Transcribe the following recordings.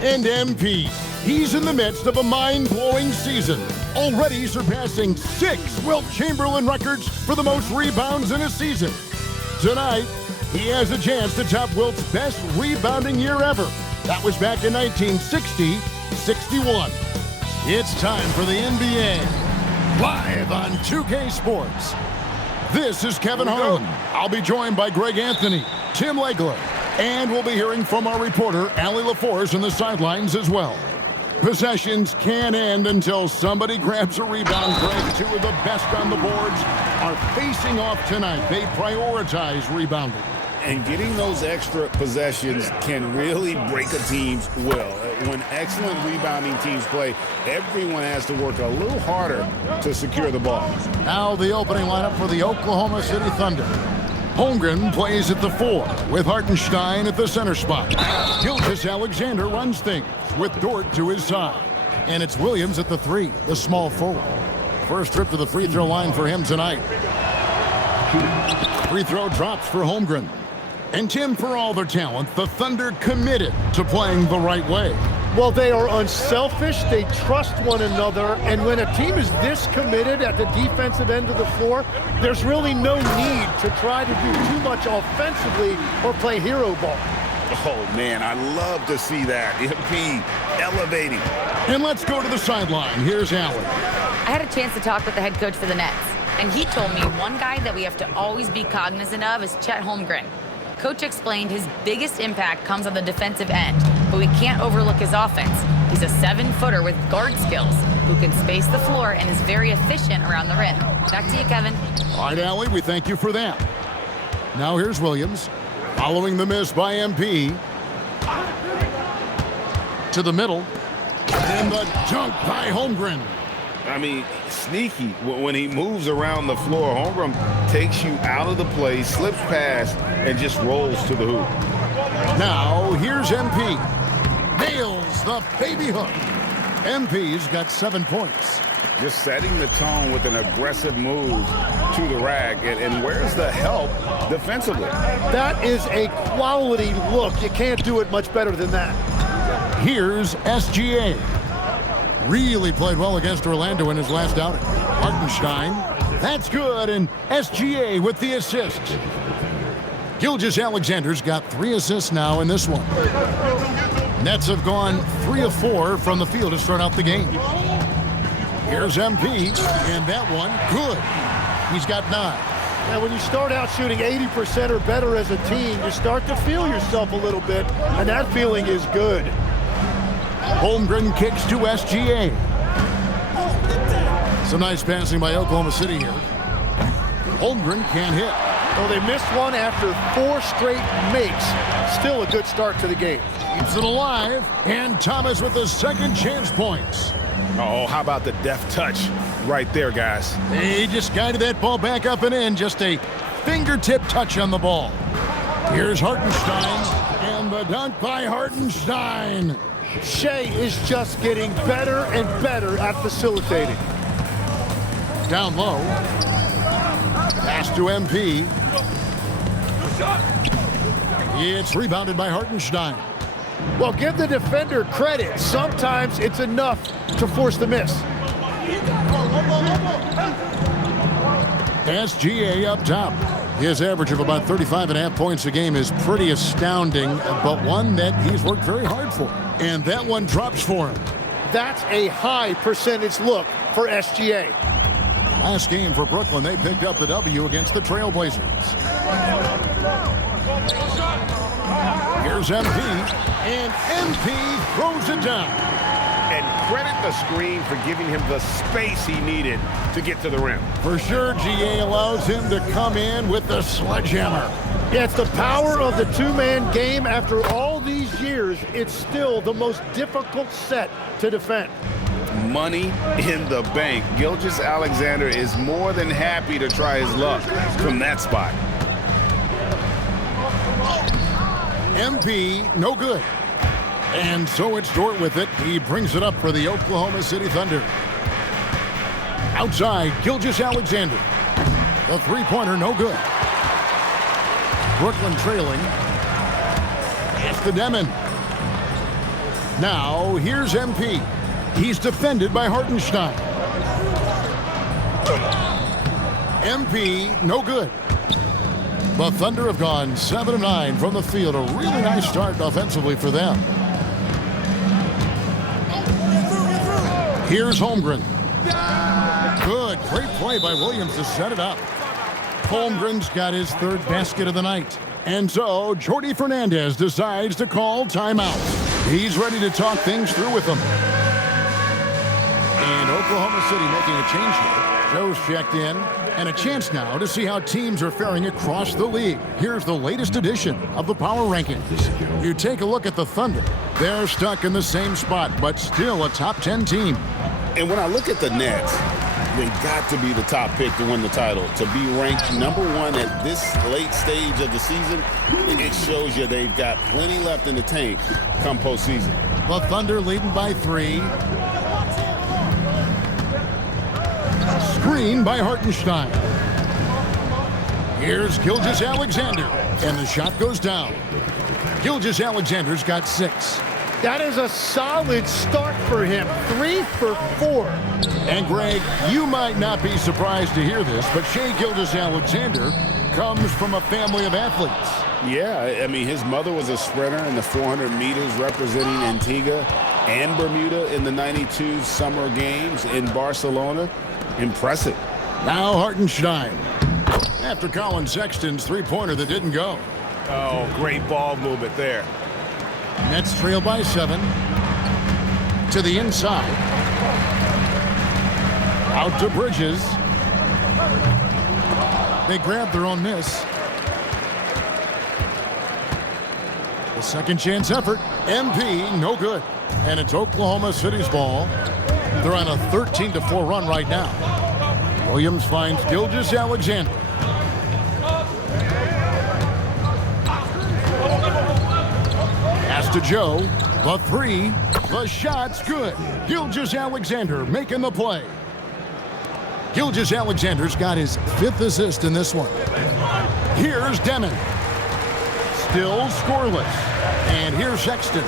And MP, he's in the midst of a mind-blowing season, already surpassing 6 Wilt Chamberlain records for the most rebounds in a season. Tonight, he has a chance to top Wilt's best rebounding year ever. That was back in 1960-61. It's time for the NBA, live on 2K Sports. This is Kevin Harlan. I'll be joined by Greg Anthony, Tim Legler, and we'll be hearing from our reporter, Allie LaForce, on the sidelines as well. Possessions can't end until somebody grabs a rebound. Greg, 2 of the best on the boards are facing off tonight. They prioritize rebounding. And getting those extra possessions can really break a team's will. When excellent rebounding teams play, everyone has to work a little harder to secure the ball. Now the opening lineup for the Oklahoma City Thunder. Holmgren plays at the 4 with Hartenstein at the center spot. Gilgeous-Alexander runs things with Dort to his side. And it's Williams at the 3, the small forward. First trip to the free throw line for him tonight. Free throw drops for Holmgren. And Tim, for all their talent, the Thunder committed to playing the right way. Well, they are unselfish, they trust one another, and when a team is this committed at the defensive end of the floor, there's really no need to try to do too much offensively or play hero ball. Oh, man, I love to see that. MP elevating. And let's go to the sideline. Here's Allen. I had a chance to talk with the head coach for the Nets, and he told me one guy that we have to always be cognizant of is Chet Holmgren. Coach explained his biggest impact comes on the defensive end, but we can't overlook his offense. He's a 7-footer with guard skills who can space the floor and is very efficient around the rim. Back to you, Kevin. All right, Allie, we thank you for that. Now here's Williams, following the miss by MP. To the middle, and the dunk by Holmgren. I mean, sneaky. When he moves around the floor, Holmgren takes you out of the play, slips past, and just rolls to the hoop. Now, here's MP. Nails the baby hook. MP's got 7 points. Just setting the tone with an aggressive move to the rack. And where's the help defensively? That is a quality look. You can't do it much better than that. Here's SGA. Really played well against Orlando in his last outing. Hartenstein, that's good, and SGA with the assist. Gilgeous-Alexander's got 3 assists now in this one. Nets have gone 3 of 4 from the field to start out the game. Here's MP, and that one, good. He's got 9. Now, when you start out shooting 80% or better as a team, you start to feel yourself a little bit, and that feeling is good. Holmgren kicks to SGA. Some nice passing by Oklahoma City here. Holmgren can't hit. Well, they missed one after 4 straight makes. Still a good start to the game. Keeps it alive, and Thomas with the second chance points. Oh, how about the deft touch right there, guys? He just guided that ball back up and in. Just a fingertip touch on the ball. Here's Hartenstein, and the dunk by Hartenstein. Shea is just getting better and better at facilitating. Down low. Pass to MP. It's rebounded by Hartenstein. Well, give the defender credit. Sometimes it's enough to force the miss. SGA up top. His average of about 35.5 points a game is pretty astounding, but one that he's worked very hard for. And that one drops for him. That's a high percentage look for SGA. Last game for Brooklyn, they picked up the W against the Trailblazers. Here's MP, and MP throws it down. And credit the screen for giving him the space he needed to get to the rim. For sure, GA allows him to come in with the sledgehammer. Yeah, it's the power of the 2-man game. After all these years, it's still the most difficult set to defend. Money in the bank. Gilgeous-Alexander is more than happy to try his luck from that spot. MP, no good. And so it's Dort with it. He brings it up for the Oklahoma City Thunder. Outside, Gilgeous-Alexander. The three-pointer, no good. Brooklyn trailing. It's the Demon. Now, here's MP. He's defended by Hartenstein. MP, no good. The Thunder have gone 7 of 9 from the field. A really nice start offensively for them. Here's Holmgren. Good, great play by Williams to set it up. Holmgren's got his 3rd basket of the night. And so, Jordi Fernandez decides to call timeout. He's ready to talk things through with them. And Oklahoma City making a change here. Joe's checked in. And a chance now to see how teams are faring across the league. Here's the latest edition of the Power Rankings. You take a look at the Thunder. They're stuck in the same spot, but still a top 10 team. And when I look at the Nets, they've got to be the top pick to win the title. To be ranked #1 at this late stage of the season, it shows you they've got plenty left in the tank come postseason. The Thunder leading by 3. Screen by Hartenstein. Here's Gilgeous-Alexander, and the shot goes down. Gilgeous-Alexander's got 6. That is a solid start for him. 3 for 4. And Greg, you might not be surprised to hear this, but Shai Gilgeous-Alexander comes from a family of athletes. Yeah, I mean, his mother was a sprinter in the 400 meters representing Antigua and Bermuda in the '92 Summer Games in Barcelona. Impressive. Now Hartenstein. After Colin Sexton's three-pointer that didn't go. Oh, great ball movement there. Nets trail by 7. To the inside. Out to Bridges. They grab their own miss. The second chance effort. MP, no good. And it's Oklahoma City's ball. They're on a 13-4 run right now. Williams finds Gilgeous-Alexander. Pass to Joe. The 3. The shot's good. Gilgeous-Alexander making the play. Gilgeous-Alexander's got his 5th assist in this one. Here's Demon. Still scoreless. And here's Sexton.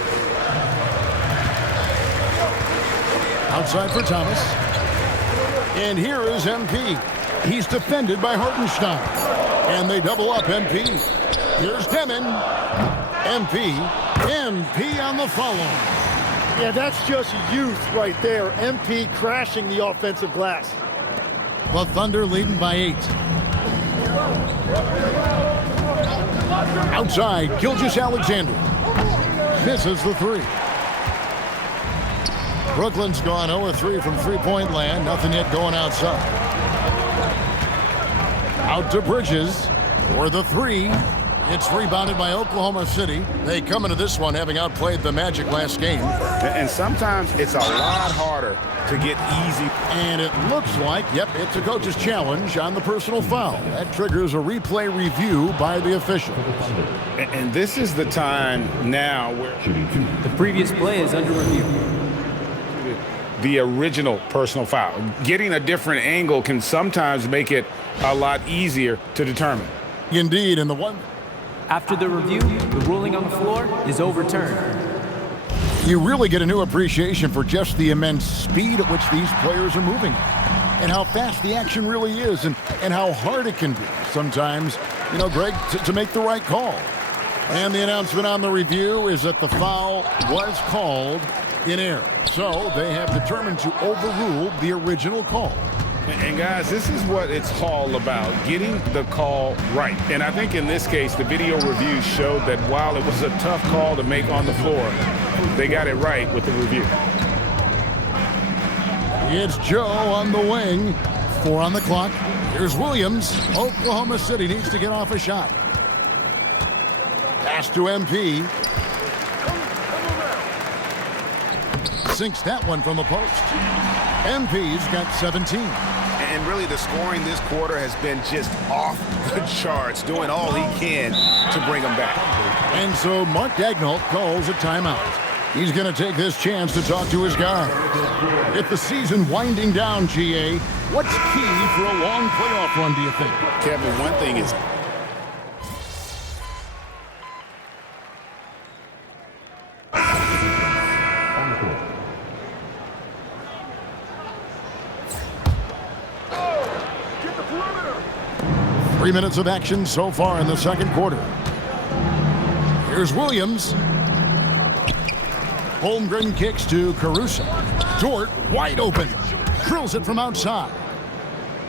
Outside for Thomas. And here is MP. He's defended by Hartenstein. And they double up MP. Here's Demon. MP on the follow. Yeah, that's just youth right there. MP crashing the offensive glass. The Thunder leading by 8. Outside, Gilgeous-Alexander. Misses the 3. Brooklyn's gone 0-3 from three-point land. Nothing yet going outside. Out to Bridges for the 3. It's rebounded by Oklahoma City. They come into this one having outplayed the Magic last game. And sometimes it's a lot harder to get easy. And it looks like, yep, it's a coach's challenge on the personal foul. That triggers a replay review by the official. And this is the time now where the previous play is under review. The original personal foul. Getting a different angle can sometimes make it a lot easier to determine. Indeed, and the one... After the review, the ruling on the floor is overturned. You really get a new appreciation for just the immense speed at which these players are moving and how fast the action really is and how hard it can be sometimes, you know, Greg, to make the right call. And the announcement on the review is that the foul was called in error. So they have determined to overrule the original call. And guys, this is what it's all about, getting the call right. And I think in this case, the video review showed that while it was a tough call to make on the floor, they got it right with the review. It's Joe on the wing. 4 on the clock. Here's Williams. Oklahoma City needs to get off a shot. Pass to MP. Sinks that one from the post. MP's got 17. And really the scoring this quarter has been just off the charts, doing all he can to bring them back. And so Mark Daigneault calls a timeout. He's going to take this chance to talk to his guy. If the season winding down, GA, what's key for a long playoff run, do you think? Kevin, one thing is 3 minutes of action so far in the second quarter. Here's Williams. Holmgren kicks to Caruso. Dort wide open. Drills it from outside.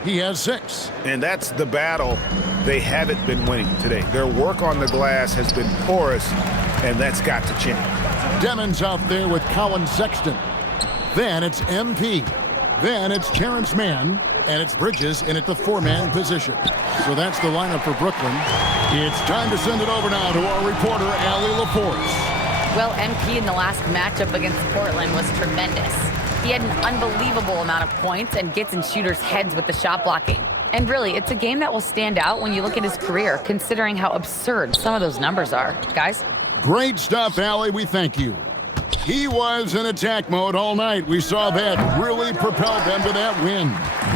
He has 6. And that's the battle they haven't been winning today. Their work on the glass has been porous, and that's got to change. Demon's out there with Colin Sexton. Then it's MP. Then it's Terrence Mann. And it's Bridges in at the 4-man position. So that's the lineup for Brooklyn. It's time to send it over now to our reporter, Allie LaForce. Well, MP in the last matchup against Portland was tremendous. He had an unbelievable amount of points and gets in shooters' heads with the shot blocking. And really, it's a game that will stand out when you look at his career, considering how absurd some of those numbers are. Guys? Great stuff, Allie. We thank you. He was in attack mode all night. We saw that really propelled them to that win.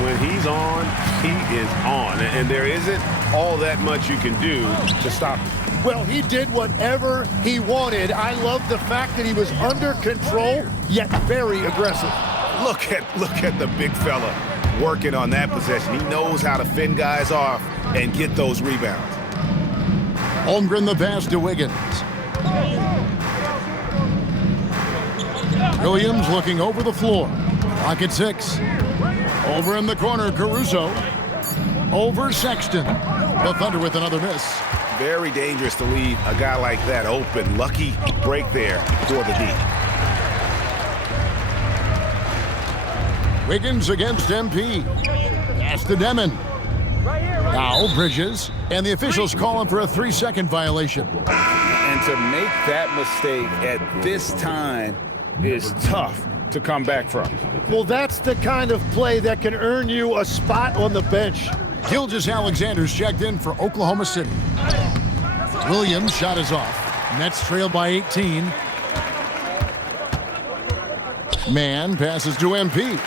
When he's on, he is on. And there isn't all that much you can do to stop him. Well, he did whatever he wanted. I love the fact that he was under control, yet very aggressive. Look at the big fella working on that possession. He knows how to fend guys off and get those rebounds. Holmgren the pass to Wiggins. Williams looking over the floor. Clock at 6. Over in the corner, Caruso. Over Sexton. The Thunder with another miss. Very dangerous to leave a guy like that open. Lucky break there for the D. Wiggins against MP. Pass to Demon. Now Bridges. And the officials call him for a 3-second violation. And to make that mistake at this time is tough to come back from. Well, that's the kind of play that can earn you a spot on the bench. Gilgeous-Alexander's checked in for Oklahoma City. Williams' shot is off. Nets trail by 18. Mann passes to MP.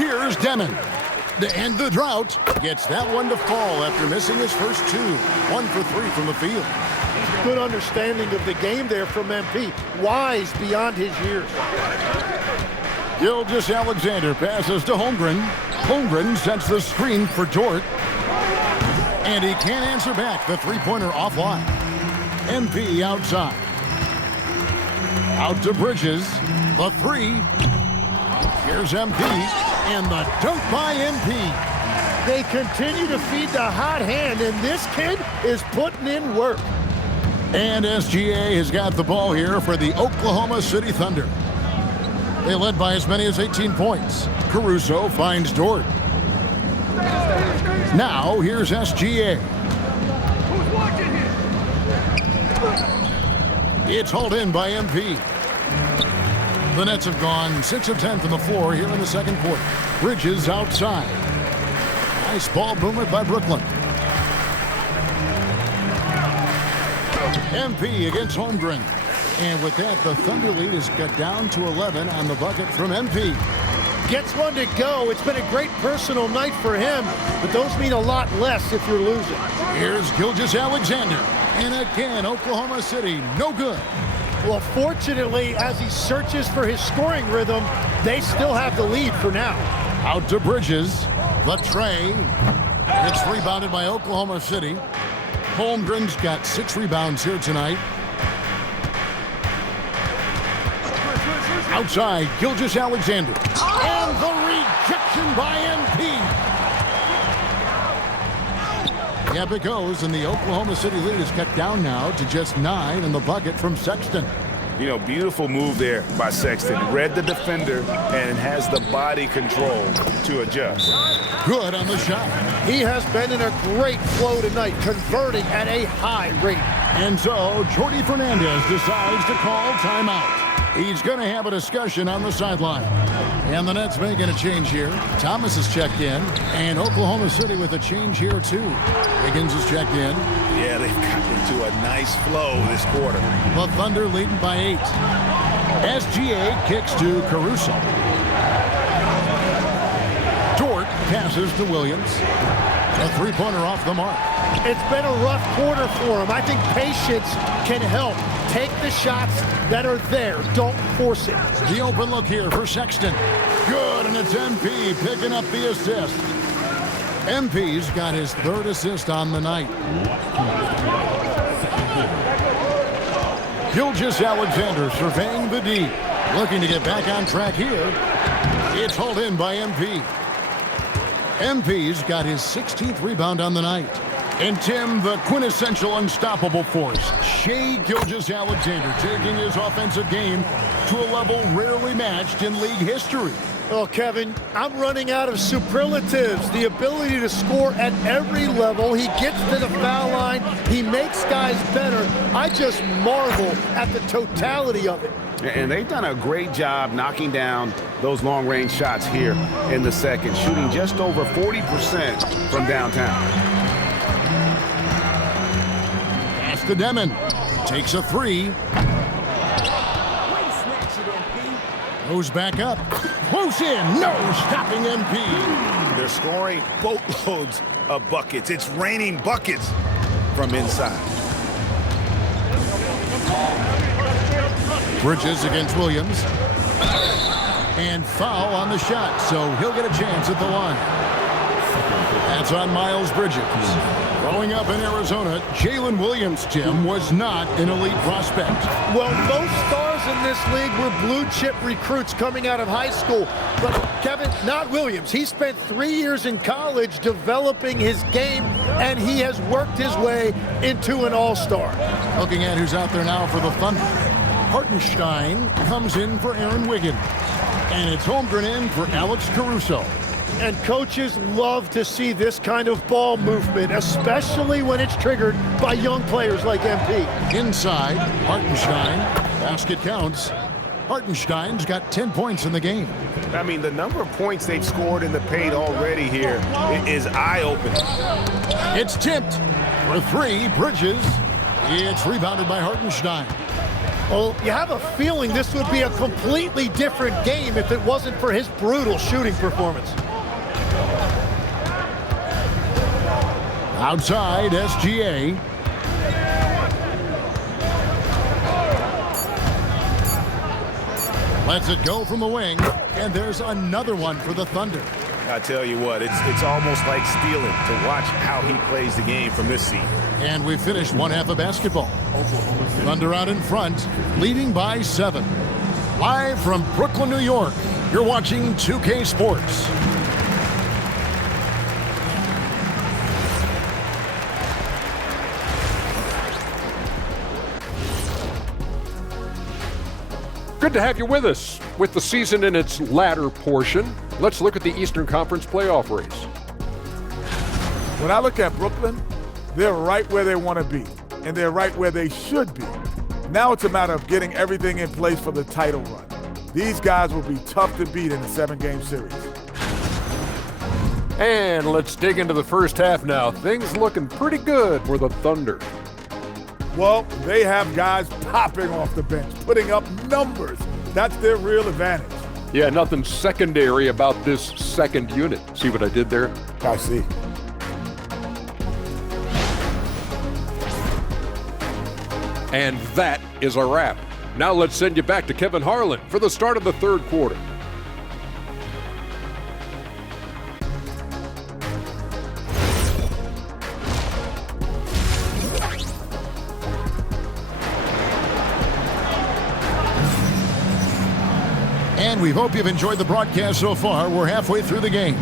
Here's Demon. To end the drought, gets that one to fall after missing his first 2. 1 for 3 from the field. Good understanding of the game there from MP. Wise beyond his years. Gilgeous-Alexander passes to Holmgren. Holmgren sets the screen for Dort. And he can't answer back. The three-pointer offline. MP outside. Out to Bridges. The 3. Here's MP. And the dunk by MP. They continue to feed the hot hand, and this kid is putting in work. And SGA has got the ball here for the Oklahoma City Thunder. They led by as many as 18 points. Caruso finds Dort. Now here's SGA. It's hauled in by MP. The Nets have gone 6 of 10 from the floor here in the second quarter. Bridges outside. Nice ball movement by Brooklyn. MP against Holmgren. And with that, the Thunder lead is cut down to 11 on the bucket from MP. Gets one to go. It's been a great personal night for him, but those mean a lot less if you're losing. Here's Gilgeous-Alexander. And again, Oklahoma City, no good. Well, fortunately, as he searches for his scoring rhythm, they still have the lead for now. Out to Bridges. The tray. It's rebounded by Oklahoma City. Holmgren's got 6 rebounds here tonight. Outside, Gilgeous-Alexander. And the rejection by MP. Yep, it goes, and the Oklahoma City lead is cut down now to just 9 in the bucket from Sexton. You know, beautiful move there by Sexton. Read the defender and has the body control to adjust. Good on the shot. He has been in a great flow tonight, converting at a high rate. And so, Jordi Fernandez decides to call timeout. He's going to have a discussion on the sideline. And the Nets making a change here. Thomas is checked in. And Oklahoma City with a change here, too. Wiggins is checked in. Yeah, they've gotten into a nice flow this quarter. The Thunder leading by 8. SGA kicks to Caruso. Dort passes to Williams. A three-pointer off the mark. It's been a rough quarter for him. I think patience can help. Take the shots that are there. Don't force it. The open look here for Sexton. Good, and it's MP picking up the assist. MP's got his 3rd assist on the night. Gilgeous-Alexander surveying the D. Looking to get back on track here. It's hauled in by MP. MP's got his 16th rebound on the night. And Tim, the quintessential unstoppable force, Shai Gilgeous-Alexander, taking his offensive game to a level rarely matched in league history. Oh, Kevin, I'm running out of superlatives. The ability to score at every level. He gets to the foul line. He makes guys better. I just marvel at the totality of it. And they've done a great job knocking down those long-range shots here in the second, shooting just over 40% from downtown. Pass to Demon. Takes a 3. Goes back up. Close in. No stopping MP. They're scoring boatloads of buckets. It's raining buckets from inside. Bridges against Williams. And foul on the shot, so he'll get a chance at the line. That's on Miles Bridges. Growing up in Arizona, Jalen Williams, Tim, was not an elite prospect. Well, most stars in this league were blue-chip recruits coming out of high school. But, Kevin, not Williams. He spent 3 years in college developing his game, and he has worked his way into an all-star. Looking at who's out there now for the Thunder. Hartenstein comes in for Aaron Wiggins. And it's Holmgren in for Alex Caruso. And coaches love to see this kind of ball movement, especially when it's triggered by young players like MP. Inside, Hartenstein. Basket counts. Hartenstein's got 10 points in the game. I mean, the number of points they've scored in the paint already here is eye-opening. It's tipped for 3, Bridges. It's rebounded by Hartenstein. Well, you have a feeling this would be a completely different game if it wasn't for his brutal shooting performance. Outside, SGA. Lets it go from the wing, and there's another one for the Thunder. I tell you what, it's almost like stealing to watch how he plays the game from this seat. And we finished one half of basketball. Thunder out in front, leading by 7. Live from Brooklyn, New York, you're watching 2K Sports. Good to have you with us. With the season in its latter portion, let's look at the Eastern Conference playoff race. When I look at Brooklyn, they're right where they want to be, and they're right where they should be. Now it's a matter of getting everything in place for the title run. These guys will be tough to beat in a 7-game series. And let's dig into the first half now. Things looking pretty good for the Thunder. Well, they have guys popping off the bench, putting up numbers. That's their real advantage. Yeah, nothing secondary about this second unit. See what I did there? I see. And that is a wrap. Now let's send you back to Kevin Harlan for the start of the third quarter. And we hope you've enjoyed the broadcast so far. We're halfway through the game.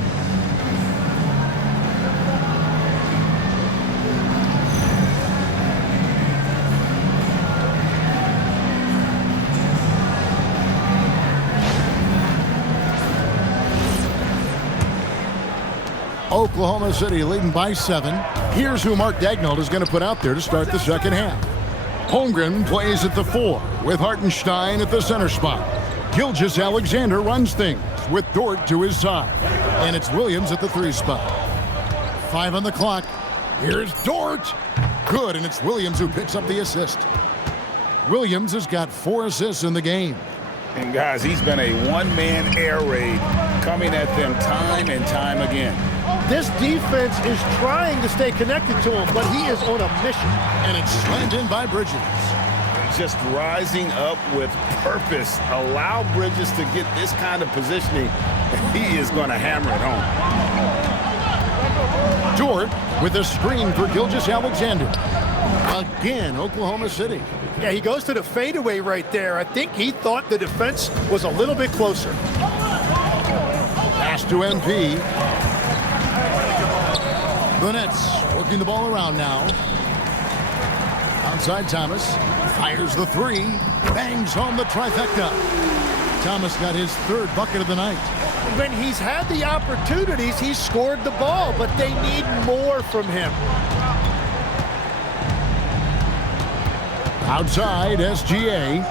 Oklahoma City leading by 7. Here's who Mark Daigneault is going to put out there to start the second half. Holmgren plays at the 4 with Hartenstein at the center spot. Gilgeous-Alexander runs things with Dort to his side. And it's Williams at the 3 spot. 5 on the clock. Here's Dort. Good, and it's Williams who picks up the assist. Williams has got 4 assists in the game. And guys, he's been a one-man air raid coming at them time and time again. This defense is trying to stay connected to him, but he is on a mission. And it's slammed in by Bridges. Just rising up with purpose. Allow Bridges to get this kind of positioning, and he is going to hammer it home. Dort with a screen for Gilgeous-Alexander. Again, Oklahoma City. Yeah, he goes to the fadeaway right there. I think he thought the defense was a little bit closer. Pass to MP. The Nets working the ball around now. Outside Thomas. Fires the three. Bangs home the trifecta. Thomas got his third bucket of the night. When he's had the opportunities, he's scored the ball, but they need more from him. Outside, SGA.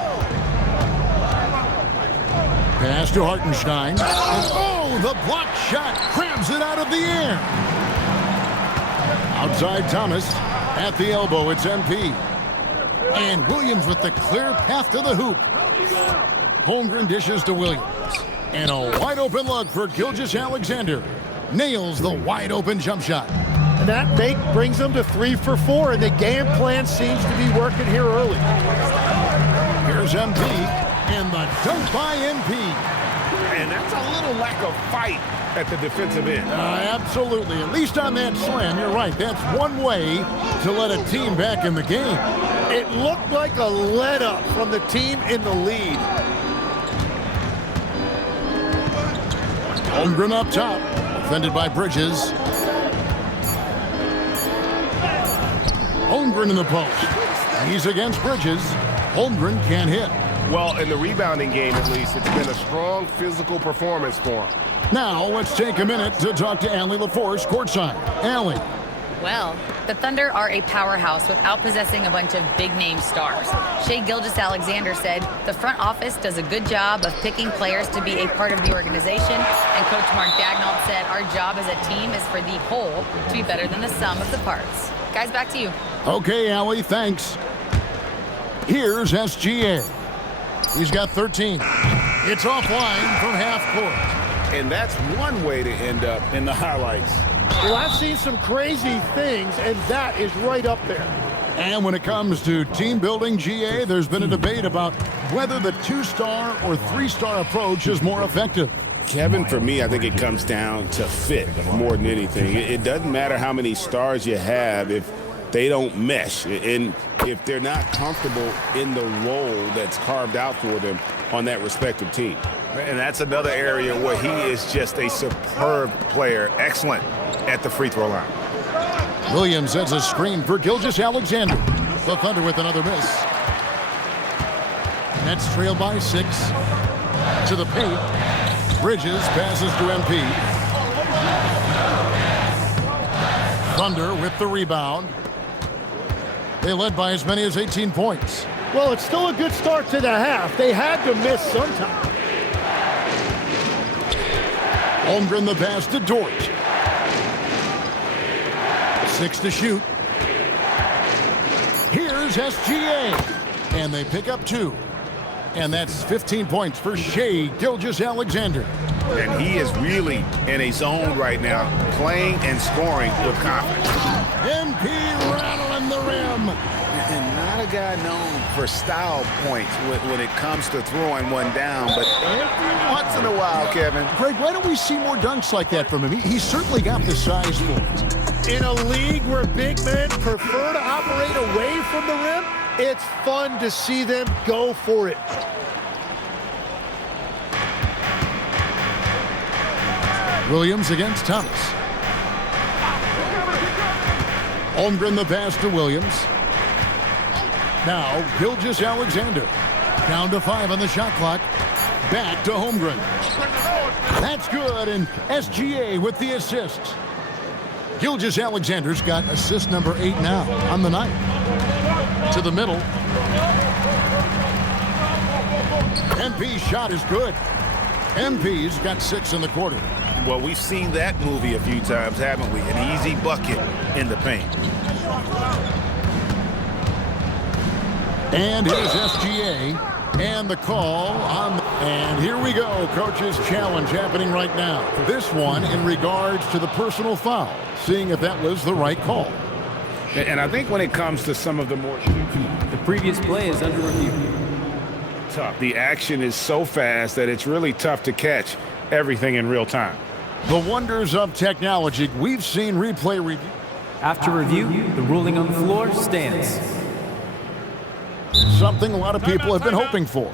Pass to Hartenstein. And oh, the block shot crabs it out of the air. Outside Thomas. At the elbow, it's MP. And Williams with the clear path to the hoop. Holmgren dishes to Williams. And a wide open look for Gilgeous-Alexander. Nails the wide open jump shot. And that make brings them to 3 for 4, and the game plan seems to be working here early. Here's MP, and the dunk by MP. And that's a little lack of fight at the defensive end. Absolutely. At least on that slam, you're right. That's one way to let a team back in the game. It looked like a let-up from the team in the lead. Holmgren up top, defended by Bridges. Holmgren in the post. He's against Bridges. Holmgren can't hit. Well, in the rebounding game, at least, it's been a strong physical performance for him. Now, let's take a minute to talk to Allie LaForce courtside. Allie. Well, the Thunder are a powerhouse without possessing a bunch of big-name stars. Shai Gilgeous-Alexander said the front office does a good job of picking players to be a part of the organization, and Coach Mark Daigneault said our job as a team is for the whole to be better than the sum of the parts. Guys, back to you. Okay, Allie, thanks. Here's SGA. He's got 13. It's offline from half court. And that's one way to end up in the highlights. Well, I've seen some crazy things, and that is right up there. And when it comes to team building, GA, there's been a debate about whether the 2-star or 3-star approach is more effective. Kevin, for me, I think it comes down to fit more than anything. It doesn't matter how many stars you have if they don't mesh, and if they're not comfortable in the role that's carved out for them on that respective team. And that's another area where he is just a superb player, excellent at the free throw line. Williams sets a screen for Gilgeous-Alexander. The Thunder with another miss. Nets trail by 6. To the paint. Bridges passes to MP. Thunder with the rebound. They led by as many as 18 points. Well, it's still a good start to the half. They had to miss sometime. Holmgren the pass to Dort. 6 to shoot. Here's SGA. And they pick up 2. And that's 15 points for Shai Gilgeous-Alexander. And he is really in a zone right now, playing and scoring with confidence. MP rattling the rim. And not a guy known for style points when it comes to throwing one down, but every once in a while, Kevin. Greg, why don't we see more dunks like that from him? He's certainly got the size for it. In a league where big men prefer to operate away from the rim, it's fun to see them go for it. Williams against Thomas. Holmgren the pass to Williams. Now, Gilgeous-Alexander. Down to 5 on the shot clock. Back to Holmgren. That's good, and SGA with the assist. Gilgeous-Alexander's got assist number 8 now on the night. To the middle. MP's shot is good. MP's got 6 in the quarter. Well, we've seen that movie a few times, haven't we? An easy bucket in the paint. And here's SGA. And the call on. And here we go. Coach's challenge happening right now. This one in regards to the personal foul. Seeing if that was the right call. And I think when it comes to some of the more... The previous play is under review. Tough. The action is so fast that it's really tough to catch everything in real time. The wonders of technology. We've seen replay review. After review, the ruling on the floor stands. Something a lot of people have been hoping for.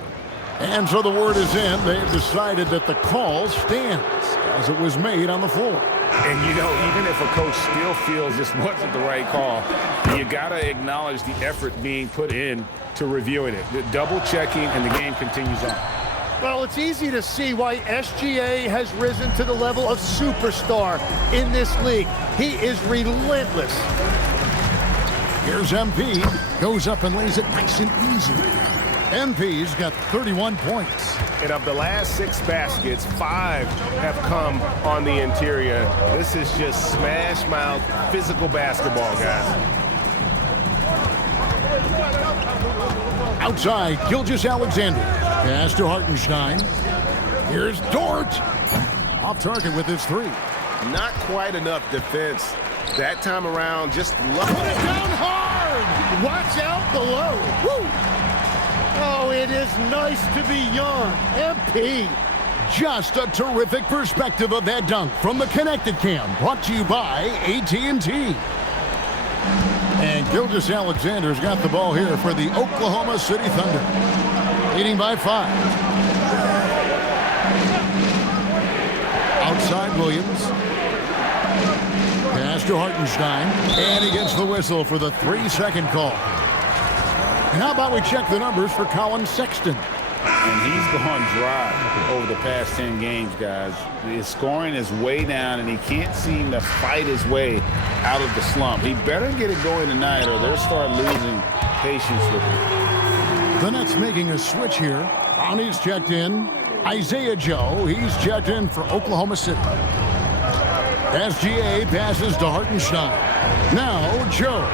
And so the word is in. They've decided that the call stands as it was made on the floor. And, you know, even if a coach still feels this wasn't the right call, you got to acknowledge the effort being put in to reviewing it. The double checking, and the game continues on. Well, it's easy to see why SGA has risen to the level of superstar in this league. He is relentless. Here's MP. Goes up and lays it nice and easy. MP's got 31 points. And of the last 6 baskets, 5 have come on the interior. This is just smash mouth physical basketball, guys. Outside, Gilgeous-Alexander. Pass to Hartenstein. Here's Dort. Off target with his 3. Not quite enough defense that time around. Just love Put it down hard. Watch out below. Woo. Oh, it is nice to be young. MP. Just a terrific perspective of that dunk from the Connected Cam, brought to you by AT&T. And Gilgeous-Alexander's got the ball here for the Oklahoma City Thunder, leading by 5. Outside Williams. Pass to Hartenstein, and he gets the whistle for the 3-second call. And how about we check the numbers for Colin Sexton? And he's gone dry over the past 10 games, guys. His scoring is way down, and he can't seem to fight his way out of the slump. He better get it going tonight, or they'll start losing patience with him. The Nets making a switch here. Brownie's checked in. Isaiah Joe, he's checked in for Oklahoma City. SGA passes to Hartenstein. Now Joe.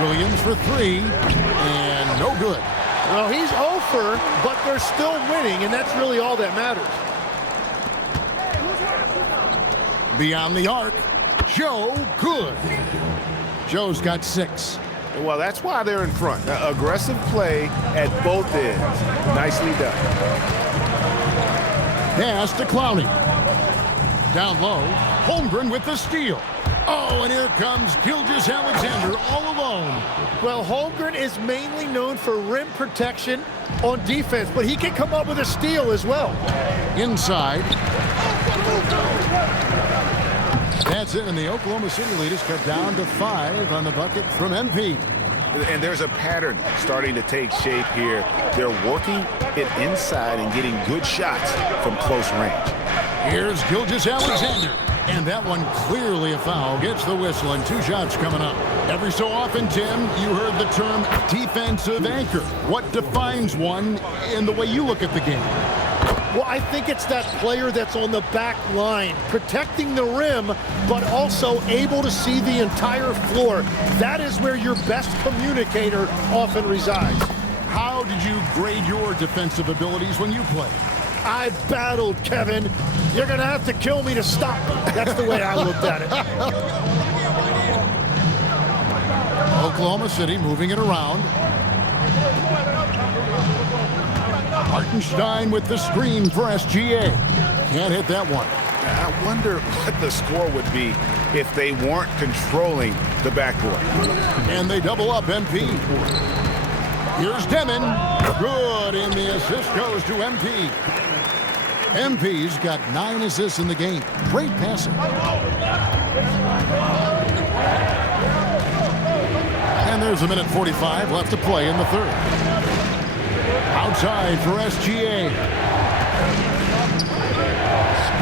Williams for 3, and no good. Well, he's over, but they're still winning, and that's really all that matters. Beyond the arc, Joe, good. Joe's got 6. Well, that's why they're in front. Aggressive play at both ends. Nicely done. Pass to Clowney. Down low, Holmgren with the steal. Oh, and here comes Gilgeous-Alexander all alone. Well, Holmgren is mainly known for rim protection on defense, but he can come up with a steal as well. Inside. That's it, and the Oklahoma City lead is cut down to 5 on the bucket from MP. And there's a pattern starting to take shape here. They're working it inside and getting good shots from close range. Here's Gilgeous-Alexander. And that one clearly a foul. Gets the whistle, and 2 shots coming up. Every so often, Tim, you heard the term defensive anchor. What defines one in the way you look at the game? Well, I think it's that player that's on the back line, protecting the rim, but also able to see the entire floor. That is where your best communicator often resides. How did you grade your defensive abilities when you played? I battled, Kevin. You're going to have to kill me to stop me. That's the way I looked at it. Oklahoma City moving it around. Hartenstein with the screen for SGA. Can't hit that one. I wonder what the score would be if they weren't controlling the backboard. And they double up MP. Here's Demon. Good, and the assist goes to MP. MP's got 9 assists in the game. Great passing. And there's a minute 45 left to play in the 3rd. Outside for SGA.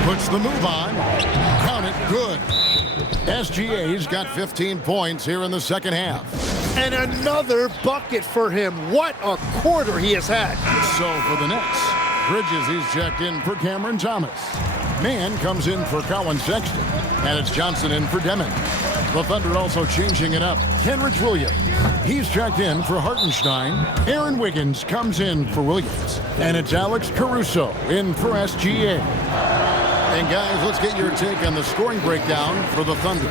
Puts the move on. Count it, good. SGA's got 15 points here in the 2nd half. And another bucket for him. What a quarter he has had. So for the Nets, Bridges, he's checked in for Cameron Thomas. Mann comes in for Colin Sexton. And it's Johnson in for Demon. The Thunder also changing it up. Kenrich Williams, he's checked in for Hartenstein. Aaron Wiggins comes in for Williams. And it's Alex Caruso in for SGA. And guys, let's get your take on the scoring breakdown for the Thunder.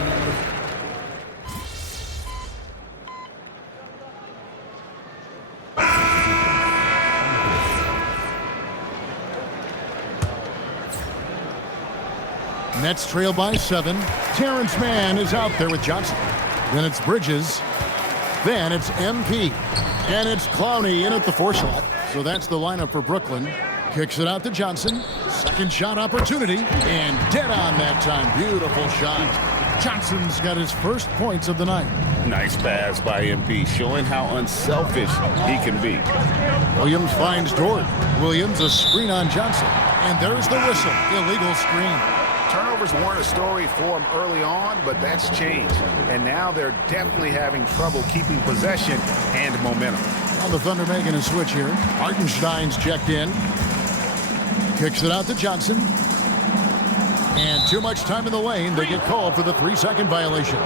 Nets trail by 7. Terrence Mann is out there with Johnson. Then it's Bridges. Then it's MP. And it's Clowney in at the 4 slot. So that's the lineup for Brooklyn. Kicks it out to Johnson. Second shot opportunity. And dead on that time. Beautiful shot. Johnson's got his first points of the night. Nice pass by MP, showing how unselfish he can be. Williams finds Dort. Williams a screen on Johnson. And there's the whistle. Illegal screen. Turnovers weren't a story for them early on, but that's changed. And now they're definitely having trouble keeping possession and momentum. Now the Thunder making a switch here. Hartenstein's checked in. Kicks it out to Johnson. And too much time in the lane. They get called for the 3-second violation.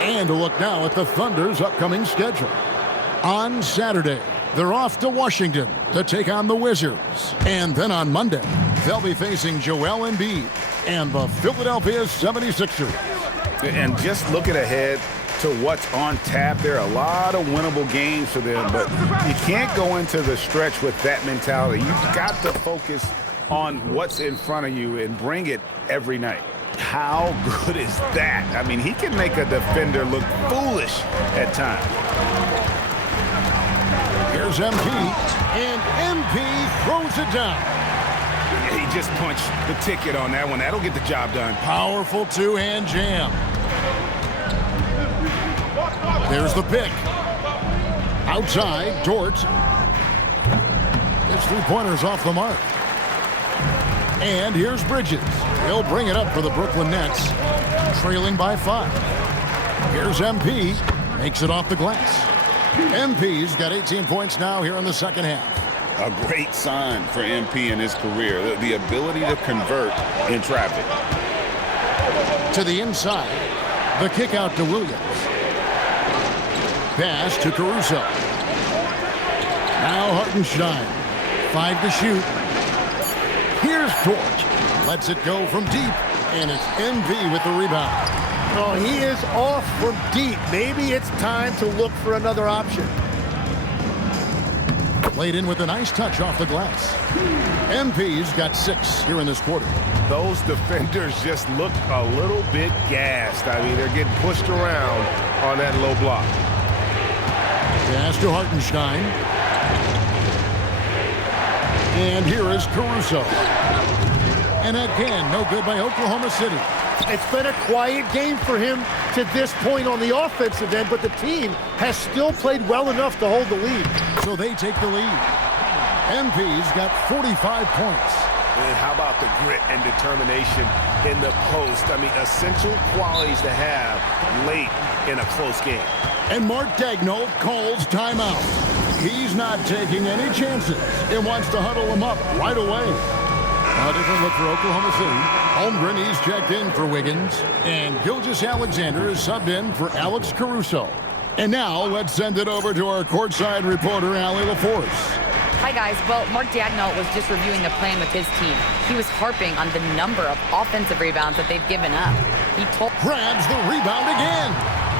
And a look now at the Thunder's upcoming schedule. On Saturday, they're off to Washington to take on the Wizards. And then on Monday, they'll be facing Joel Embiid and the Philadelphia 76ers. And just looking ahead to what's on tap, there are a lot of winnable games for them, but you can't go into the stretch with that mentality. You've got to focus on what's in front of you and bring it every night. How good is that? I mean, he can make a defender look foolish at times. Here's MP, and MP throws it down. He just punched the ticket on that one. That'll get the job done. Powerful two-hand jam. There's the pick. Outside, Dort. His 3-pointer's off the mark. And here's Bridges. He'll bring it up for the Brooklyn Nets, trailing by 5. Here's MP, makes it off the glass. MP's got 18 points now here in the second half. A great sign for MP in his career, the ability to convert in traffic. To the inside, the kick out to Williams. Pass to Caruso. Now Hartenstein, 5 to shoot. Here's Dort. Lets it go from deep, and it's MP with the rebound. Oh, he is off from deep. Maybe it's time to look for another option. Played in with a nice touch off the glass. MP's got 6 here in this quarter. Those defenders just look a little bit gassed. I mean, they're getting pushed around on that low block. Pass to Hartenstein. And here is Caruso. And again, no good by Oklahoma City. It's been a quiet game for him to this point on the offensive end, but the team has still played well enough to hold the lead. So they take the lead. MP's got 45 points. And how about the grit and determination in the post? I mean, essential qualities to have late in a close game. And Mark Daigneault calls timeout. He's not taking any chances and wants to huddle him up right away. A different look for Oklahoma City. Holmgren, he's checked in for Wiggins. And Gilgeous-Alexander is subbed in for Alex Caruso. And now let's send it over to our courtside reporter, Allie LaForce. Hi, guys. Well, Mark Daigneault was just reviewing the plan with his team. He was harping on the number of offensive rebounds that they've given up. He grabs the rebound again.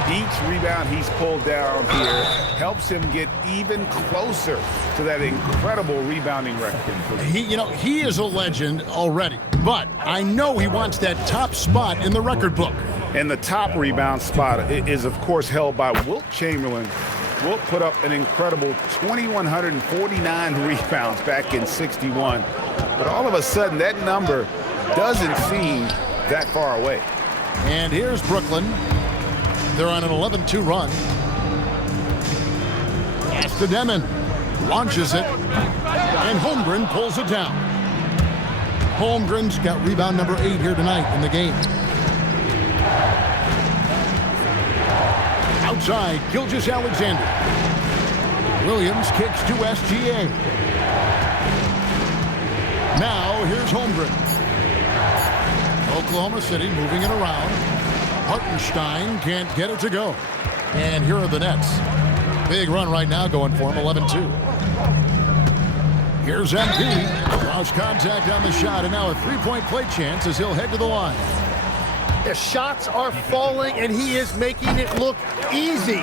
Each rebound he's pulled down here helps him get even closer to that incredible rebounding record. He is a legend already, but I know he wants that top spot in the record book. And the top rebound spot is, of course, held by Wilt Chamberlain. Wilt put up an incredible 2,149 rebounds back in '61. But all of a sudden, that number doesn't seem that far away. And here's Brooklyn. They're on an 11-2 run. Pass to Demon. Launches it. And Holmgren pulls it down. Holmgren's got rebound number 8 here tonight in the game. Outside, Gilgeous-Alexander. Williams kicks to SGA. Now, here's Holmgren. Oklahoma City moving it around. Hartenstein can't get it to go. And here are the Nets. Big run right now going for him, 11-2. Here's MP. Lost contact on the shot, and now a three-point play chance as he'll head to the line. The shots are falling, and he is making it look easy.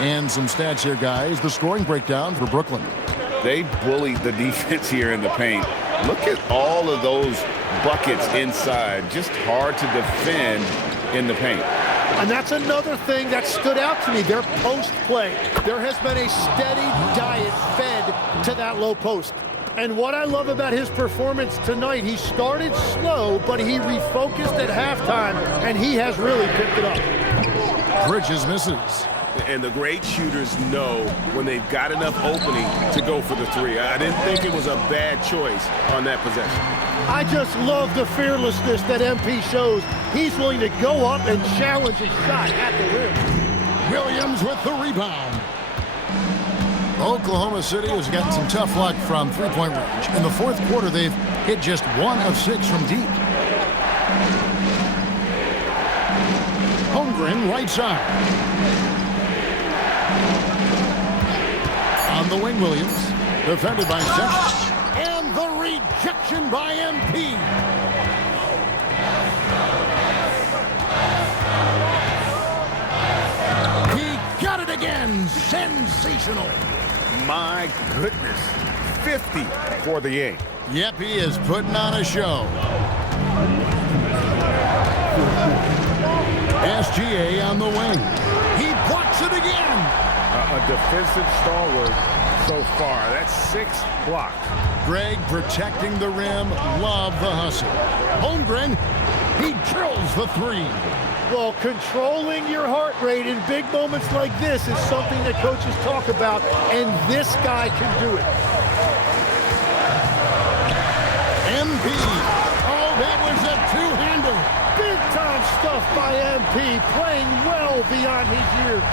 And some stats here, guys. The scoring breakdown for Brooklyn. They bullied the defense here in the paint. Look at all of those buckets inside. Just hard to defend in the paint. And that's another thing that stood out to me, their post play. There has been a steady diet fed to that low post. And what I love about his performance tonight, he started slow, but he refocused at halftime, and he has really picked it up. Bridges misses. And the great shooters know when they've got enough opening to go for the three. I didn't think it was a bad choice on that possession. I just love the fearlessness that MP shows. He's willing to go up and challenge a shot at the rim. Williams with the rebound. Oklahoma City has gotten some tough luck from three-point range. In the fourth quarter, they've hit just 1 of 6 from deep. Holmgren, right side. On the wing, Williams. Defended by Sexton. And the rejection by MP. He got it again. Sensational. My goodness. 50 for the A. Yep, he is putting on a show. SGA on the wing. He blocks it again. A defensive stalwart so far. That's 6 blocks. Greg protecting the rim. Love the hustle. Holmgren, he drills the 3. Well, controlling your heart rate in big moments like this is something that coaches talk about, and this guy can do it. MP. Oh, that was a two-hander. Big-time stuff by MP, playing well beyond his years.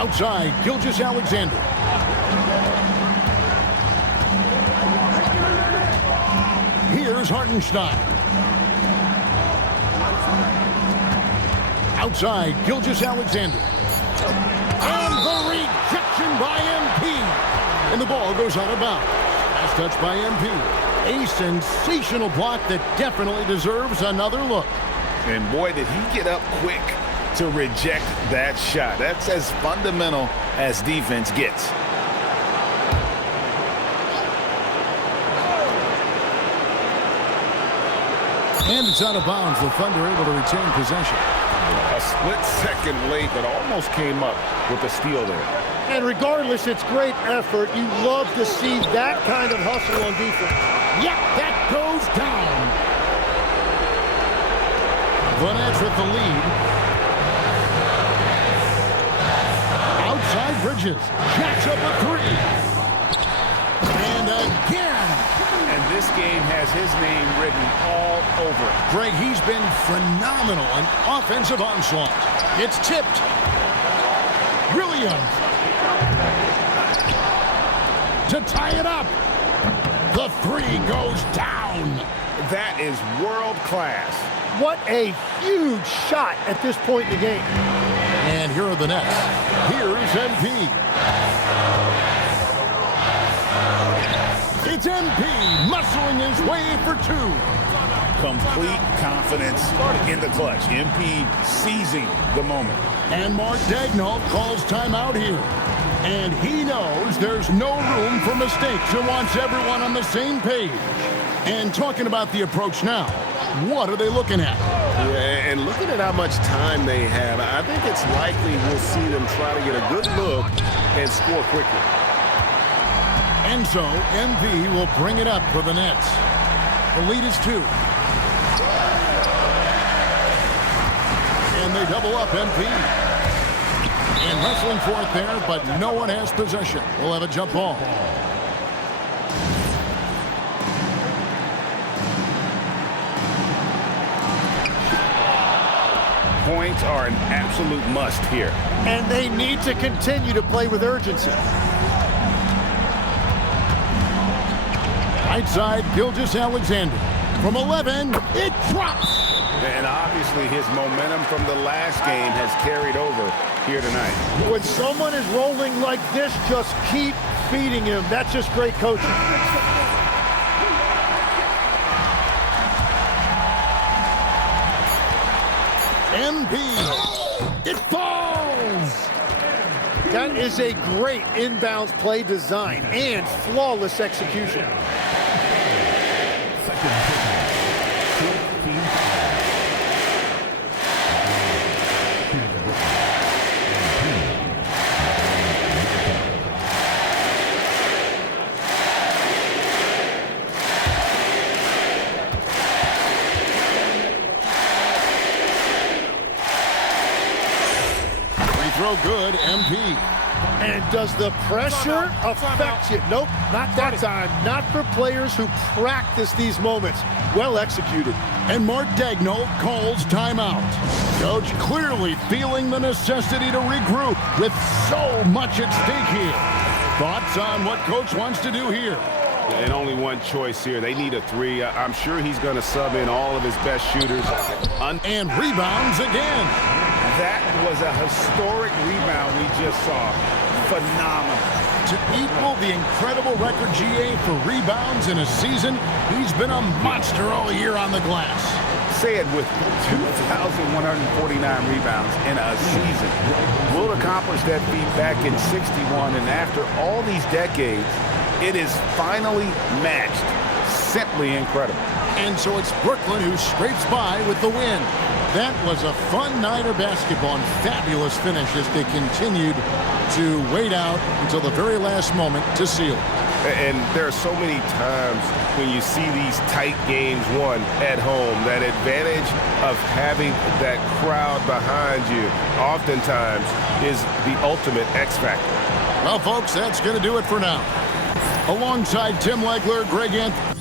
Outside, Gilgeous-Alexander. Here's Hartenstein. Outside, Gilgeous-Alexander. And the rejection by MP. And the ball goes out of bounds. Last touch by MP. A sensational block that definitely deserves another look. And boy, did he get up quick to reject that shot. That's as fundamental as defense gets. And it's out of bounds. The Thunder able to retain possession. A split second late, but almost came up with a steal there. And regardless, it's great effort. You love to see that kind of hustle on defense. Yep, that goes down. The Nets with the lead. Outside Bridges. Jacks up a 3. And again. And this game has his name written all over it. Greg, he's been phenomenal on offensive onslaught. It's tipped. Williams. To tie it up. The 3 goes down. That is world class. What a huge shot at this point in the game. And here are the Nets. Here is MP. It's MP muscling his way for 2. Complete confidence in the clutch. MP seizing the moment. And Mark Daigneault calls timeout here. And he knows there's no room for mistakes and wants everyone on the same page. And talking about the approach now, what are they looking at? Yeah, and looking at how much time they have, I think it's likely we'll see them try to get a good look and score quickly. And so, MP will bring it up for the Nets. The lead is 2. And they double up MP. And wrestling for it there, but no one has possession. We'll have a jump ball. Points are an absolute must here. And they need to continue to play with urgency. Right side, Gilgeous-Alexander. From 11, it drops. And obviously his momentum from the last game has carried over here tonight. When someone is rolling like this, just keep feeding him. That's just great coaching. MP. It falls. That is a great inbounds play design and flawless execution. Throw good, MP. And does the pressure affect you? Nope, not that time. Not for players who practice these moments. Well executed. And Mark Daigneault calls timeout. Coach clearly feeling the necessity to regroup with so much at stake here. Thoughts on what Coach wants to do here? And only one choice here. They need a three. I'm sure he's going to sub in all of his best shooters. And rebounds again. That was a historic rebound we just saw. Phenomenal. To equal the incredible record GA for rebounds in a season, he's been a monster all year on the glass. Say it with 2,149 rebounds in a season. Will accomplish that feat back in '61, and after all these decades, it is finally matched. Simply incredible. And so it's Brooklyn who scrapes by with the win. That was a fun night of basketball and fabulous finish as they continued to wait out until the very last moment to seal it. And there are so many times when you see these tight games won at home, that advantage of having that crowd behind you oftentimes is the ultimate X factor. Well, folks, that's going to do it for now. Alongside Tim Legler, Greg Anthony.